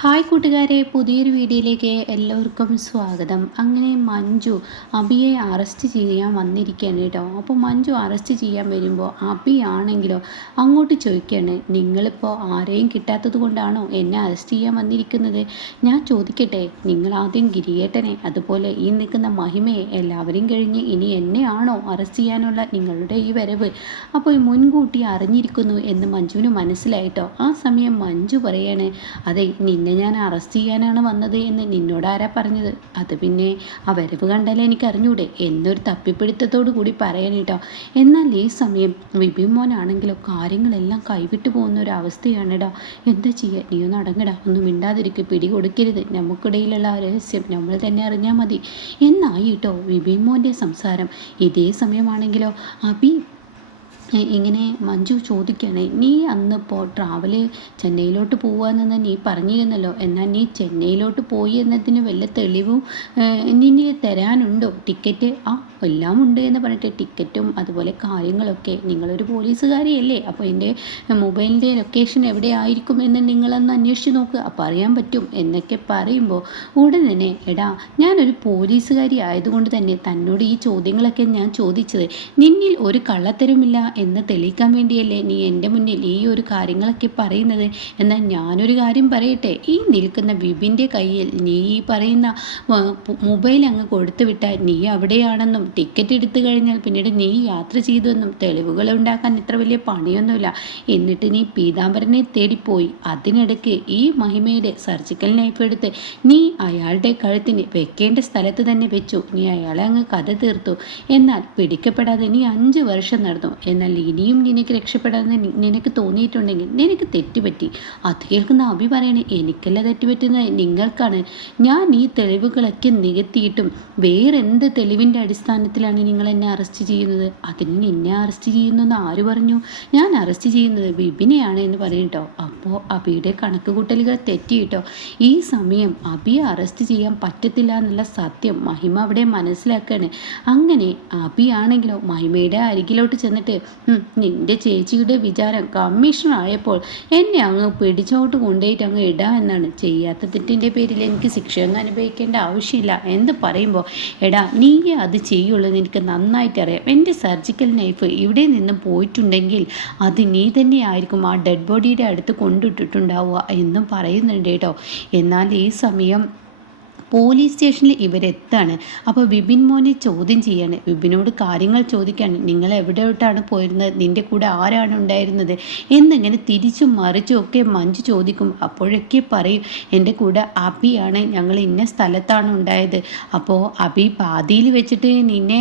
Hi കൂട്ടുകാരെ പുതിയൊരു വീഡിയോയിലേക്ക് എല്ലാവർക്കും സ്വാഗതം. അങ്ങനെ മഞ്ജു അബിയെ അറസ്റ്റ് ചെയ്യാൻ വന്നിരിക്കുകയാണ് കേട്ടോ. അപ്പോൾ മഞ്ജു അറസ്റ്റ് ചെയ്യാൻ വരുമ്പോൾ അബി ആണെങ്കിലോ അങ്ങോട്ട് ചോദിക്കുകയാണ് നിങ്ങളിപ്പോൾ ആരെയും കിട്ടാത്തത് കൊണ്ടാണോ എന്നെ അറസ്റ്റ് ചെയ്യാൻ വന്നിരിക്കുന്നത്? ഞാൻ ചോദിക്കട്ടെ നിങ്ങൾ ആദ്യം ഗിരിയേട്ടനെ അതുപോലെ ഈ നിൽക്കുന്ന മഹിമയെ എല്ലാവരും കഴിഞ്ഞ് ഇനി എന്നെയാണോ അറസ്റ്റ് ചെയ്യാനുള്ള നിങ്ങളുടെ ഈ വരവ്? അപ്പോൾ ഈ മുൻകൂട്ടി അറിഞ്ഞിരിക്കുന്നു എന്ന് മഞ്ജുവിന് മനസ്സിലായിട്ടോ ആ സമയം മഞ്ജു പറയാണ് അതെ നിന്നെ ഞാൻ അറസ്റ്റ് ചെയ്യാനാണ് വന്നത് എന്ന് നിന്നോട് ആരാ പറഞ്ഞത്? അത് പിന്നെ ആ വരവ് കണ്ടാലേ എനിക്ക് അറിഞ്ഞൂടെ എന്നൊരു തപ്പിപ്പിടുത്തത്തോടു കൂടി പറയാനേട്ടോ എന്നാൽ ഈ സമയം വിപിൻ മോനാണെങ്കിലോ കാര്യങ്ങളെല്ലാം കൈവിട്ടു പോകുന്ന ഒരു അവസ്ഥയാണെടാ എന്താ ചെയ്യുക നീ ഒന്ന് അടങ്ങടാ ഒന്നും മിണ്ടാതിരിക്കുക പിടി കൊടുക്കരുത് നമുക്കിടയിലുള്ള ആ രഹസ്യം നമ്മൾ തന്നെ അറിഞ്ഞാൽ മതി. എന്നായിട്ടോ വിപിൻ മോന്റെ സംസാരം. ഇതേ സമയമാണെങ്കിലോ ഇ- ഇങ്ങനെ മഞ്ജു ചോദിക്കുകയാണ് നീ അന്ന് അന്നിപ്പോൾ ട്രാവൽ ചെന്നൈയിലോട്ട് പോവാന്നെന്ന് നീ പറഞ്ഞിരുന്നല്ലോ. എന്നാൽ നീ ചെന്നൈയിലോട്ട് പോയി എന്നതിന് വല്ല തെളിവും നിന്നെ തരാനുണ്ടോ? ടിക്കറ്റ് ആ എല്ലാം ഉണ്ട് എന്ന് പറഞ്ഞിട്ട് ടിക്കറ്റും അതുപോലെ കാര്യങ്ങളൊക്കെ. നിങ്ങളൊരു പോലീസുകാരിയല്ലേ അപ്പോൾ എന്റെ മൊബൈലിന്റെ ലൊക്കേഷൻ എവിടെ ആയിരിക്കും എന്ന് നിങ്ങളൊന്ന് അന്വേഷിച്ച് നോക്കുക അപ്പോൾ അറിയാൻ പറ്റും എന്നൊക്കെ പറയുമ്പോൾ ഉടൻ തന്നെ എടാ ഞാനൊരു പോലീസുകാരി ആയതുകൊണ്ട് തന്നെ തന്നോട് ഈ ചോദ്യങ്ങളൊക്കെ ഞാൻ ചോദിച്ചത്. നിന്നിൽ ഒരു കള്ളത്തരമില്ല എന്ന് തെളിയിക്കാൻ വേണ്ടിയല്ലേ നീ എന്റെ മുന്നിൽ ഈ ഒരു കാര്യങ്ങളൊക്കെ പറയുന്നത്? എന്നാൽ ഞാനൊരു കാര്യം പറയട്ടെ. ഈ നിൽക്കുന്ന വിപിന്റെ കയ്യിൽ നീ ഈ പറയുന്ന മൊബൈൽ അങ്ങ് കൊടുത്തു വിട്ടാൽ നീ അവിടെയാണെന്നും ടിക്കറ്റ് എടുത്തു കഴിഞ്ഞാൽ പിന്നീട് നീ യാത്ര ചെയ്തുവെന്നും തെളിവുകൾ ഉണ്ടാക്കാൻ ഇത്ര വലിയ പണിയൊന്നുമില്ല. എന്നിട്ട് നീ പീതാംബരനെ തേടിപ്പോയി. അതിനിടയ്ക്ക് ഈ മഹിമയുടെ സർജിക്കൽ നൈഫ് എടുത്ത് നീ അയാളുടെ കഴുത്തിന് വെക്കേണ്ട സ്ഥലത്ത് തന്നെ വെച്ചു. നീ അയാളെ അങ്ങ് കഥ തീർത്തു. എന്നാൽ പിടിക്കപ്പെടാതെ നീ അഞ്ച് വർഷം നടന്നു. എന്നാൽ ഇനിയും നിനക്ക് രക്ഷപ്പെടാതെ നിനക്ക് തോന്നിയിട്ടുണ്ടെങ്കിൽ നിനക്ക് തെറ്റുപറ്റി. അത് കേൾക്കുന്ന അഭി പറയണേ എനിക്കല്ല തെറ്റുപറ്റുന്നത് നിങ്ങൾക്കാണ്. ഞാൻ ഈ തെളിവുകളൊക്കെ നികത്തിയിട്ടും വേറെന്ത് തെളിവിന്റെ അടിസ്ഥാനത്തിലാണ് നിങ്ങൾ എന്നെ അറസ്റ്റ് ചെയ്യുന്നത്? അതിന് നിന്നെ അറസ്റ്റ് ചെയ്യുന്നെന്ന് ആര് പറഞ്ഞു? ഞാൻ അറസ്റ്റ് ചെയ്യുന്നത് ബിബിനെയാണ് എന്ന് പറയും കേട്ടോ അപ്പോൾ അബിയുടെ കണക്ക് കൂട്ടലുകൾ തെറ്റി കേട്ടോ ഈ സമയം അബിയെ അറസ്റ്റ് ചെയ്യാൻ പറ്റത്തില്ല എന്നുള്ള സത്യം മഹിമ അവിടെ മനസ്സിലാക്കുകയാണ് അങ്ങനെ അബിയാണെങ്കിലോ മഹിമയുടെ അരികിലോട്ട് ചെന്നിട്ട് "ഉം, നിന്റെ ചേച്ചിയുടെ വിചാരം കമ്മീഷൻ ആയപ്പോൾ എന്നെ അങ്ങ് പിടിച്ചോട്ട് കൊണ്ടുപോയിട്ട് അങ്ങ് ഇടാ എന്നാണ്. ചെയ്യാത്ത തെറ്റിന്റെ പേരിൽ എനിക്ക് ശിക്ഷയൊന്നും അനുഭവിക്കേണ്ട ആവശ്യമില്ല. എന്ന് പറയുമ്പോൾ എടാ നീയേ അത് ചെയ്യുള്ളൂ. എന്ന് എനിക്ക് നന്നായിട്ട് അറിയാം. എന്റെ സർജിക്കൽ നൈഫ് ഇവിടെ നിന്ന് പോയിട്ടുണ്ടെങ്കിൽ അത് നീ തന്നെ ആയിരിക്കും ആ ഡെഡ് ബോഡിയുടെ അടുത്ത് കൊണ്ടിട്ടിട്ടുണ്ടാവുക എന്നും പറയുന്നുണ്ട് കേട്ടോ. എന്നാൽ ഈ സമയം പോലീസ് സ്റ്റേഷനിൽ ഇവരെത്താണ്? അപ്പോൾ വിപിൻ മോനെ ചോദ്യം ചെയ്യാണ്. വിപിനോട് കാര്യങ്ങൾ ചോദിക്കാണ്. നിങ്ങൾ എവിടെയോട്ടാണ് പോയിരുന്നത്? നിന്റെ കൂടെ ആരാണ് ഉണ്ടായിരുന്നത്? എന്നിങ്ങനെ തിരിച്ചും മറിച്ചും ഒക്കെ മഞ്ജു ചോദിക്കും. അപ്പോഴൊക്കെ പറയും എന്റെ കൂടെ അബിയാണ്. ഞങ്ങൾ ഇന്ന സ്ഥലത്താണ് ഉണ്ടായത്. അപ്പോൾ അബി പാതിയിൽ വെച്ചിട്ട് നിന്നെ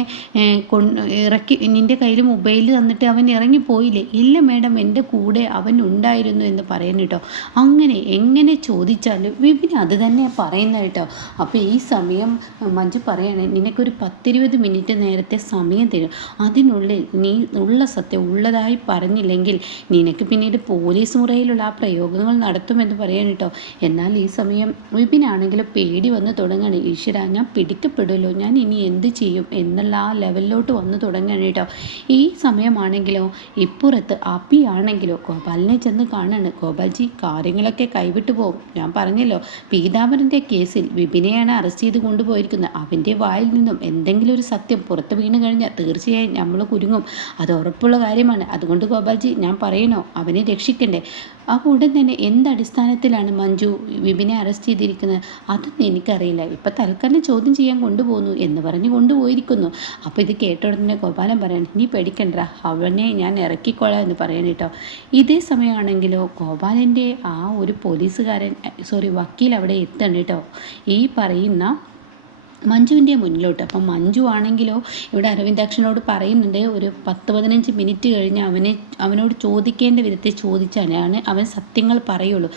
ഇറക്കി നിന്റെ കയ്യിൽ മൊബൈൽ തന്നിട്ട് അവൻ ഇറങ്ങിപ്പോയില്ലേ? ഇല്ല മേഡം എന്റെ കൂടെ അവൻ ഉണ്ടായിരുന്നു എന്ന് പറയുന്നു കേട്ടോ. അങ്ങനെ എങ്ങനെ ചോദിച്ചാലും വിപിൻ അത് തന്നെ പറയുന്നത് കേട്ടോ. അപ്പോൾ ഈ സമയം മഞ്ജു പറയണേ നിനക്കൊരു പത്തിരുപത് മിനിറ്റ് നേരത്തെ സമയം തരും. അതിനുള്ളിൽ നീ ഉള്ള സത്യം ഉള്ളതായി പറഞ്ഞില്ലെങ്കിൽ നിനക്ക് പിന്നീട് പോലീസ് മുറയിലുള്ള ആ പ്രയോഗങ്ങൾ നടത്തുമെന്ന് പറയാൻ കേട്ടോ. എന്നാൽ ഈ സമയം വിപിനാണെങ്കിൽ പേടി വന്ന് തുടങ്ങുകയാണ് ഈശ്വര ഞാൻ പിടിക്കപ്പെടുമല്ലോ. ഞാൻ ഇനി എന്ത് ചെയ്യും എന്നുള്ള ആ ലെവലിലോട്ട് വന്ന് തുടങ്ങുകയാണ് കേട്ടോ. ഈ സമയമാണെങ്കിലോ ഇപ്പുറത്ത് അപ്പി ആണെങ്കിലോ ഗോപാലിനെ ചെന്ന് കാണാണ്. ഗോപാൽജി കാര്യങ്ങളൊക്കെ കൈവിട്ടു പോകും. ഞാൻ പറഞ്ഞല്ലോ പീതാംബരന്റെ കേസിൽ വിപിനെയാണ് അറസ്റ്റ് ചെയ്ത് കൊണ്ടുപോയിരിക്കുന്നത്? അവന്റെ വായിൽ നിന്നും എന്തെങ്കിലും ഒരു സത്യം പുറത്ത് വീണ് കഴിഞ്ഞാൽ തീർച്ചയായും നമ്മൾ കുരുങ്ങും. അത് ഉറപ്പുള്ള കാര്യമാണ്. അതുകൊണ്ട് ഗോപാൽജി ഞാൻ പറയണോ? അവനെ രക്ഷിക്കണ്ടേ? അപ്പോൾ ഉടൻ തന്നെ എന്ത് അടിസ്ഥാനത്തിലാണ് മഞ്ജു വിപിനെ അറസ്റ്റ് ചെയ്തിരിക്കുന്നത്? അതൊന്നും എനിക്കറിയില്ല. ഇപ്പം തൽക്കാലം ചോദ്യം ചെയ്യാൻ കൊണ്ടുപോകുന്നു എന്ന് പറഞ്ഞ് കൊണ്ടുപോയിരിക്കുന്നു. അപ്പോൾ ഇത് കേട്ട ഉടനെ ഗോപാലൻ പറയണം നീ പേടിക്കണ്ട അവനെ ഞാൻ ഇറക്കിക്കോളാം എന്ന് പറയാൻ കേട്ടോ. ഇതേ സമയമാണെങ്കിലോ ഗോപാലന്റെ ആ ഒരു പോലീസുകാരൻ സോറി വക്കീൽ അവിടെ എത്തണം കേട്ടോ. ഈ പറയുന്ന മഞ്ജുവിന്റെ മുന്നിലോട്ട്. അപ്പം മഞ്ജു ആണെങ്കിലോ ഇവിടെ അരവിന്ദാക്ഷനോട് പറയുന്നുണ്ട് ഒരു പത്ത് പതിനഞ്ച് മിനിറ്റ് കഴിഞ്ഞ് അവനെ അവനോട് ചോദിക്കേണ്ട വിധത്തിൽ ചോദിച്ചാലാണ് അവൻ സത്യങ്ങൾ പറയുള്ളൂ.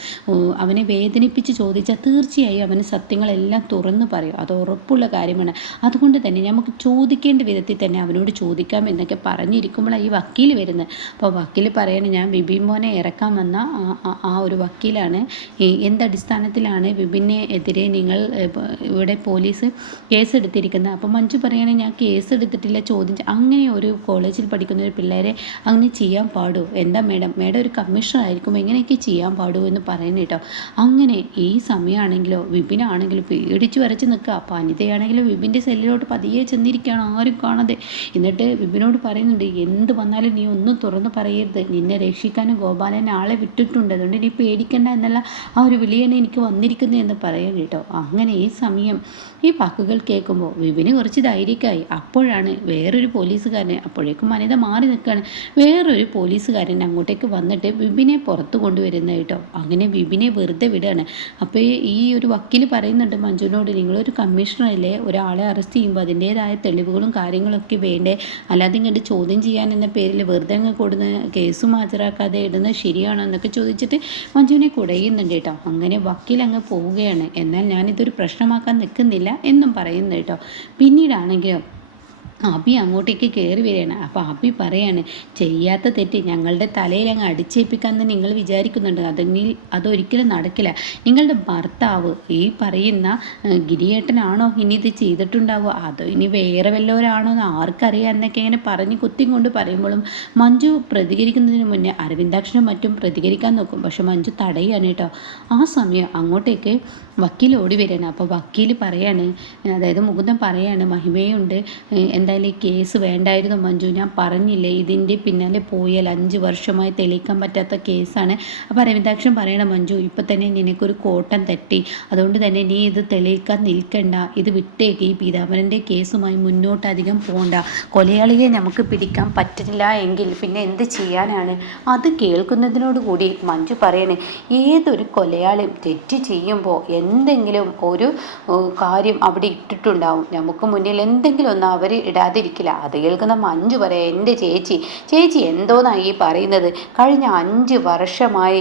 അവനെ വേദനിപ്പിച്ച് ചോദിച്ചാൽ തീർച്ചയായും അവന് സത്യങ്ങളെല്ലാം തുറന്നു പറയും. അത് ഉറപ്പുള്ള കാര്യമാണ്. അതുകൊണ്ട് തന്നെ നമുക്ക് ചോദിക്കേണ്ട വിധത്തിൽ തന്നെ അവനോട് ചോദിക്കാം എന്നൊക്കെ പറഞ്ഞിരിക്കുമ്പോഴാണ് ഈ വക്കീൽ വരുന്നത്. അപ്പോൾ വക്കീൽ പറയണേ ഞാൻ വിപിൻ മോനെ ഇറക്കാൻ വന്ന ആ- ഒരു വക്കീലാണ്. എന്തടിസ്ഥാനത്തിലാണ് വിപിനെ എതിരെ നിങ്ങൾ ഇവിടെ പോലീസ് കേസ് എടുത്തിരിക്കുന്നത് അപ്പോൾ മഞ്ജു പറയുകയാണെങ്കിൽ ഞാൻ കേസ് എടുത്തിട്ടില്ല ചോദ്യം അങ്ങനെ ഒരു കോളേജിൽ പഠിക്കുന്ന ഒരു പിള്ളേരെ അങ്ങനെ ചെയ്യാൻ പാടൂ. എന്താ മേഡം? മേഡം ഒരു കമ്മീഷണർ ആയിരിക്കും എങ്ങനെയൊക്കെ ചെയ്യാൻ പാടൂ എന്ന് പറയുന്നത് കേട്ടോ. അങ്ങനെ ഈ സമയമാണെങ്കിലോ വിപിനാണെങ്കിലും പേടിച്ച് വരച്ച് നിൽക്കുക. അപ്പോൾ അനിതയാണെങ്കിലും വിപിന്റെ സെല്ലിലോട്ട് പതിയെ ചെന്നിരിക്കുകയാണ് ആരും കാണാതെ. എന്നിട്ട് വിപിനോട് പറയുന്നുണ്ട് എന്ത് വന്നാലും നീ ഒന്നും തുറന്ന് പറയരുത്. നിന്നെ രക്ഷിക്കാനും ഗോപാലൻ ആളെ വിട്ടിട്ടുണ്ട്. അതുകൊണ്ട് നീ പേടിക്കണ്ട എന്നുള്ള ആ ഒരു വിളിയാണ് എനിക്ക് വന്നിരിക്കുന്നത് എന്ന് പറയാൻ കേട്ടോ. അങ്ങനെ ഈ സമയം ഈ വാക്കുകൾ കേൾക്കുമ്പോൾ വിപിന് കുറച്ച് ധൈര്യക്കായി. അപ്പോഴാണ് വേറൊരു പോലീസുകാരനെ അപ്പോഴേക്കും അനിത മാറി നിൽക്കുകയാണ്. വേറൊരു പോലീസുകാരൻ അങ്ങോട്ടേക്ക് വന്നിട്ട് വിപിനെ പുറത്ത് കൊണ്ടുവരുന്നത് കേട്ടോ. അങ്ങനെ വിപിനെ വെറുതെ വിടുകയാണ്. അപ്പോൾ ഈ ഒരു വക്കീൽ പറയുന്നുണ്ട് മഞ്ജുവിനോട് നിങ്ങളൊരു കമ്മീഷണറല്ലേ? ഒരാളെ അറസ്റ്റ് ചെയ്യുമ്പോൾ അതിന്റേതായ തെളിവുകളും കാര്യങ്ങളൊക്കെ വേണ്ടേ? അല്ലാതെ ഇങ്ങോട്ട് ചോദ്യം ചെയ്യാൻ എന്ന പേരിൽ വെറുതെ അങ്ങ് കൊടുന്ന് കേസും ഹാജരാക്കാതെ ഇടുന്നത് ശരിയാണോ എന്നൊക്കെ ചോദിച്ചിട്ട് മഞ്ജുവിനെ കുടയുന്നുണ്ട് കേട്ടോ. അങ്ങനെ വക്കീൽ അങ്ങ് പോവുകയാണ്. എന്നാൽ ഞാനിതൊരു പ്രശ്നമാക്കാൻ നിൽക്കുന്നില്ല എന്നും പറയുന്നു കേട്ടോ. പിന്നീടാണെങ്കിലും അബി അങ്ങോട്ടേക്ക് കയറി വരികയാണ്. അപ്പോൾ അബി പറയാണ് ചെയ്യാത്ത തെറ്റ് ഞങ്ങളുടെ തലയിൽ അങ്ങ് അടിച്ചേൽപ്പിക്കാമെന്ന് നിങ്ങൾ വിചാരിക്കുന്നുണ്ട്. അതെങ്കിൽ അതൊരിക്കലും നടക്കില്ല. നിങ്ങളുടെ ഭർത്താവ് ഈ പറയുന്ന ഗിരിയേട്ടനാണോ? ഇനി ഇത് ചെയ്തിട്ടുണ്ടാവുക? അതോ ഇനി വേറെ വല്ലവരാണോ എന്ന് ആർക്കറിയാം എന്നൊക്കെ ഇങ്ങനെ പറഞ്ഞ് കുത്തിയും കൊണ്ട് പറയുമ്പോഴും മഞ്ജു പ്രതികരിക്കുന്നതിന് മുന്നേ അരവിന്ദാക്ഷനും മറ്റും പ്രതികരിക്കാൻ നോക്കും. പക്ഷെ മഞ്ജു തടയുകയാണ് കേട്ടോ. ആ സമയം അങ്ങോട്ടേക്ക് വക്കീൽ ഓടി വരികയാണ്. അപ്പോൾ വക്കീൽ പറയാണ് അതായത് മുകുന്ദൻ പറയാണ് മഹിമയുണ്ട്. എന്തായാലും ഈ കേസ് വേണ്ടായിരുന്നു മഞ്ജു. ഞാൻ പറഞ്ഞില്ലേ ഇതിന്റെ പിന്നാലെ പോയാൽ അഞ്ച് വർഷമായി തെളിയിക്കാൻ പറ്റാത്ത കേസാണ്. അപ്പോൾ അരവിന്ദാക്ഷൻ പറയണം മഞ്ജു ഇപ്പം തന്നെ നിനക്കൊരു കോട്ടം തട്ടി. അതുകൊണ്ട് തന്നെ നീ ഇത് തെളിയിക്കാൻ നിൽക്കണ്ട. ഇത് വിട്ടേക്ക് ഈ പീതാമരന്റെ കേസുമായി മുന്നോട്ടധികം പോകണ്ട കൊലയാളിയെ നമുക്ക് പിടിക്കാൻ പറ്റില്ല എങ്കിൽ പിന്നെ എന്ത് ചെയ്യാനാണ്? അത് കേൾക്കുന്നതിനോട് കൂടി മഞ്ജു പറയണേ ഏതൊരു കൊലയാളിയും തെറ്റ് ചെയ്യുമ്പോൾ എന്തെങ്കിലും ഒരു കാര്യം അവിടെ ഇട്ടിട്ടുണ്ടാവും. നമുക്ക് മുന്നിൽ എന്തെങ്കിലും ഒന്ന് അവർ ഇടാതിരിക്കില്ല അത് കേൾക്കുന്ന മഞ്ജു പറയാം എന്റെ ചേച്ചി ചേച്ചി എന്തോന്നാണ് ഈ പറയുന്നത്? കഴിഞ്ഞ അഞ്ച് വർഷമായി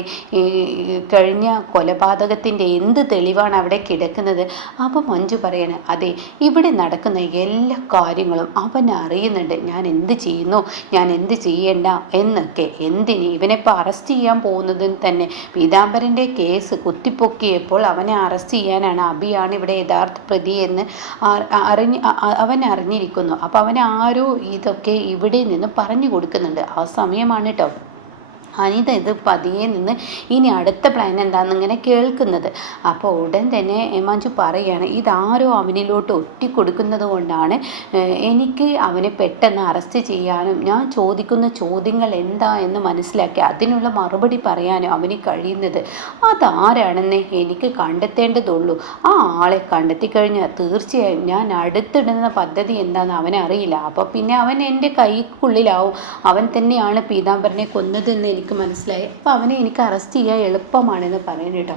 കഴിഞ്ഞ കൊലപാതകത്തിന്റെ എന്ത് തെളിവാണ് അവിടെ കിടക്കുന്നത്? അപ്പം മഞ്ജു പറയാണ് അതെ ഇവിടെ നടക്കുന്ന എല്ലാ കാര്യങ്ങളും അവൻ അറിയുന്നുണ്ട്. ഞാൻ എന്ത് ചെയ്യുന്നു? ഞാൻ എന്ത് ചെയ്യേണ്ട? എന്നൊക്കെ. എന്തിന് ഇവനെപ്പോൾ അറസ്റ്റ് ചെയ്യാൻ പോകുന്നതിന് തന്നെ. പീതാംബരന്റെ കേസ് കുത്തിപ്പൊക്കിയപ്പോൾ അവനെ അറസ്റ്റ് ചെയ്യാനാണ് അബിയാണ് ഇവിടെ യഥാർത്ഥ പ്രതി എന്ന് അറിഞ്ഞ് അവൻ അറിഞ്ഞിരിക്കുന്നു. അപ്പോൾ അവൻ ആരോ ഇതൊക്കെ ഇവിടെ നിന്ന് പറഞ്ഞു കൊടുക്കുന്നുണ്ട്. ആ സമയമാണ് കേട്ടോ അനിത ഇത് പതിയെ നിന്ന് ഇനി അടുത്ത പ്ലാൻ എന്താണെന്ന് ഇങ്ങനെ കേൾക്കുന്നത്. അപ്പോൾ ഉടൻ തന്നെ ഏമാഞ്ചു പറയുകയാണ് ഇതാരോ അവനിലോട്ട് ഒറ്റിക്കൊടുക്കുന്നത് കൊണ്ടാണ് എനിക്ക് അവനെ പെട്ടെന്ന് അറസ്റ്റ് ചെയ്യാനും ഞാൻ ചോദിക്കുന്ന ചോദ്യങ്ങൾ എന്താ എന്ന് മനസ്സിലാക്കി അതിനുള്ള മറുപടി പറയാനും അവന് കഴിയുന്നത്. അതാരാണെന്ന് എനിക്ക് കണ്ടെത്തേണ്ടതുള്ളൂ. ആ ആളെ കണ്ടെത്തി കഴിഞ്ഞാൽ തീർച്ചയായും ഞാൻ അടുത്തിടുന്ന പദ്ധതി എന്താണെന്ന് അവനറിയില്ല. അപ്പോൾ പിന്നെ അവൻ എന്റെ കൈക്കുള്ളിലാവും. അവൻ തന്നെയാണ് പീതാംബരനെ കൊന്നതെന്ന് എനിക്ക് എനിക്ക് മനസ്സിലായി. അപ്പോൾ അവനെ എനിക്ക് അറസ്റ്റ് ചെയ്യാൻ എളുപ്പമാണെന്ന് പറയുന്നത് കേട്ടോ.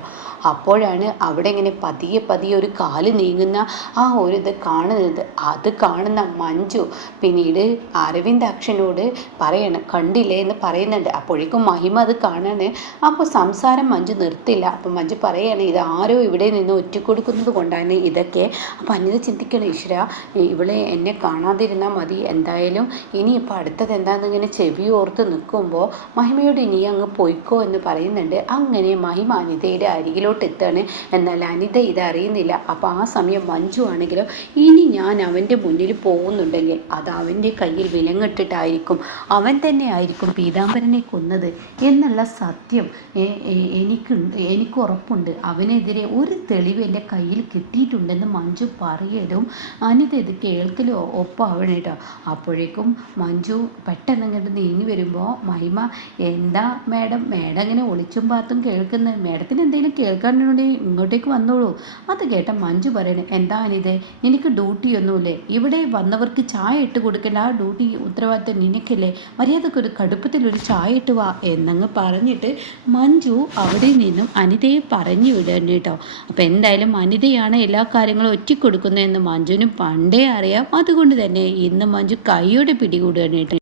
അപ്പോഴാണ് അവിടെ ഇങ്ങനെ പതിയെ പതിയെ ഒരു കാൽ നീങ്ങുന്ന ആ ഒരു ഇത് കാണുന്നത്. അത് കാണുന്ന മഞ്ജു പിന്നീട് അരവിന്ദ് അക്ഷനോട് പറയണം കണ്ടില്ലേ? എന്ന് പറയുന്നുണ്ട്. അപ്പോഴേക്കും മഹിമ അത് കാണാണ്. അപ്പോൾ സംസാരം മഞ്ജു നിർത്തില്ല. അപ്പോൾ മഞ്ജു പറയാണ് ഇത് ആരോ ഇവിടെ നിന്ന് ഒറ്റക്കൊടുക്കുന്നത് കൊണ്ടാണ് ഇതൊക്കെ. അപ്പോൾ അനിത ചിന്തിക്കണം ഈശ്വര ഇവളെ എന്നെ കാണാതിരുന്നാൽ മതി. എന്തായാലും ഇനിയിപ്പോൾ അടുത്തത് എന്താണെന്ന് ഇങ്ങനെ ചെവി ഓർത്ത് നിൽക്കുമ്പോൾ മഹിമയോട് നീ അങ്ങ് പൊയ്ക്കോ എന്ന് പറയുന്നുണ്ട്. അങ്ങനെ മഹിമ അനിതയുടെ അരികിലോട്ട് എത്താണ് എന്നാൽ അനിത ഇതറിയുന്നില്ല. അപ്പോൾ ആ സമയം മഞ്ജു ആണെങ്കിലും ഇനി ഞാൻ അവന്റെ മുന്നിൽ പോകുന്നുണ്ടെങ്കിൽ അത് അവന്റെ കയ്യിൽ വിലങ്ങിട്ടിട്ടായിരിക്കും. അവൻ തന്നെ ആയിരിക്കും പീതാംബരനെ കൊന്നത് എന്നുള്ള സത്യം എനിക്കുണ്ട് എനിക്ക് ഉറപ്പുണ്ട്. അവനെതിരെ ഒരു തെളിവ് എന്റെ കയ്യിൽ കിട്ടിയിട്ടുണ്ടെന്ന് മഞ്ജു പറയലും അനിത ഇത് കേൾക്കലോ ഒപ്പം ആവണേട്ടോ അപ്പോഴേക്കും മഞ്ജു പെട്ടെന്ന് ഇങ്ങോട്ട് നീങ്ങി വരുമ്പോൾ മഹിമ എന്താ മാഡം? മാഡം ഇങ്ങനെ ഒളിച്ചും പാത്തും കേൾക്കുന്നത് മാഡത്തിന് എന്തെങ്കിലും കേൾക്കാനുണ്ടെങ്കിൽ ഇങ്ങോട്ടേക്ക് വന്നോളൂ. അത് കേട്ട മഞ്ജു പറയണേ എന്താ അനിതേ നിനക്ക് ഡ്യൂട്ടിയൊന്നുമില്ലേ? ഇവിടെ വന്നവർക്ക് ചായ ഇട്ട് കൊടുക്കേണ്ട. ആ ഡ്യൂട്ടി ഉത്തരവാദിത്തം നിനക്കല്ലേ? മര്യാദയ്ക്ക് ഒരു കടുപ്പത്തിലൊരു ചായ ഇട്ട് വാ എന്നങ്ങ് പറഞ്ഞിട്ട് മഞ്ജു അവിടെ നിന്നും അനിതയെ പറഞ്ഞു വിടണം കേട്ടോ അപ്പോൾ എന്തായാലും അനിതയാണ് എല്ലാ കാര്യങ്ങളും ഒറ്റിക്കൊടുക്കുന്നതെന്ന് മഞ്ജുവിനും പണ്ടേ അറിയാം. അതുകൊണ്ട് തന്നെ ഇന്ന് മഞ്ജു കൈയോടെ പിടികൂടുകയാണ് കേട്ടോ.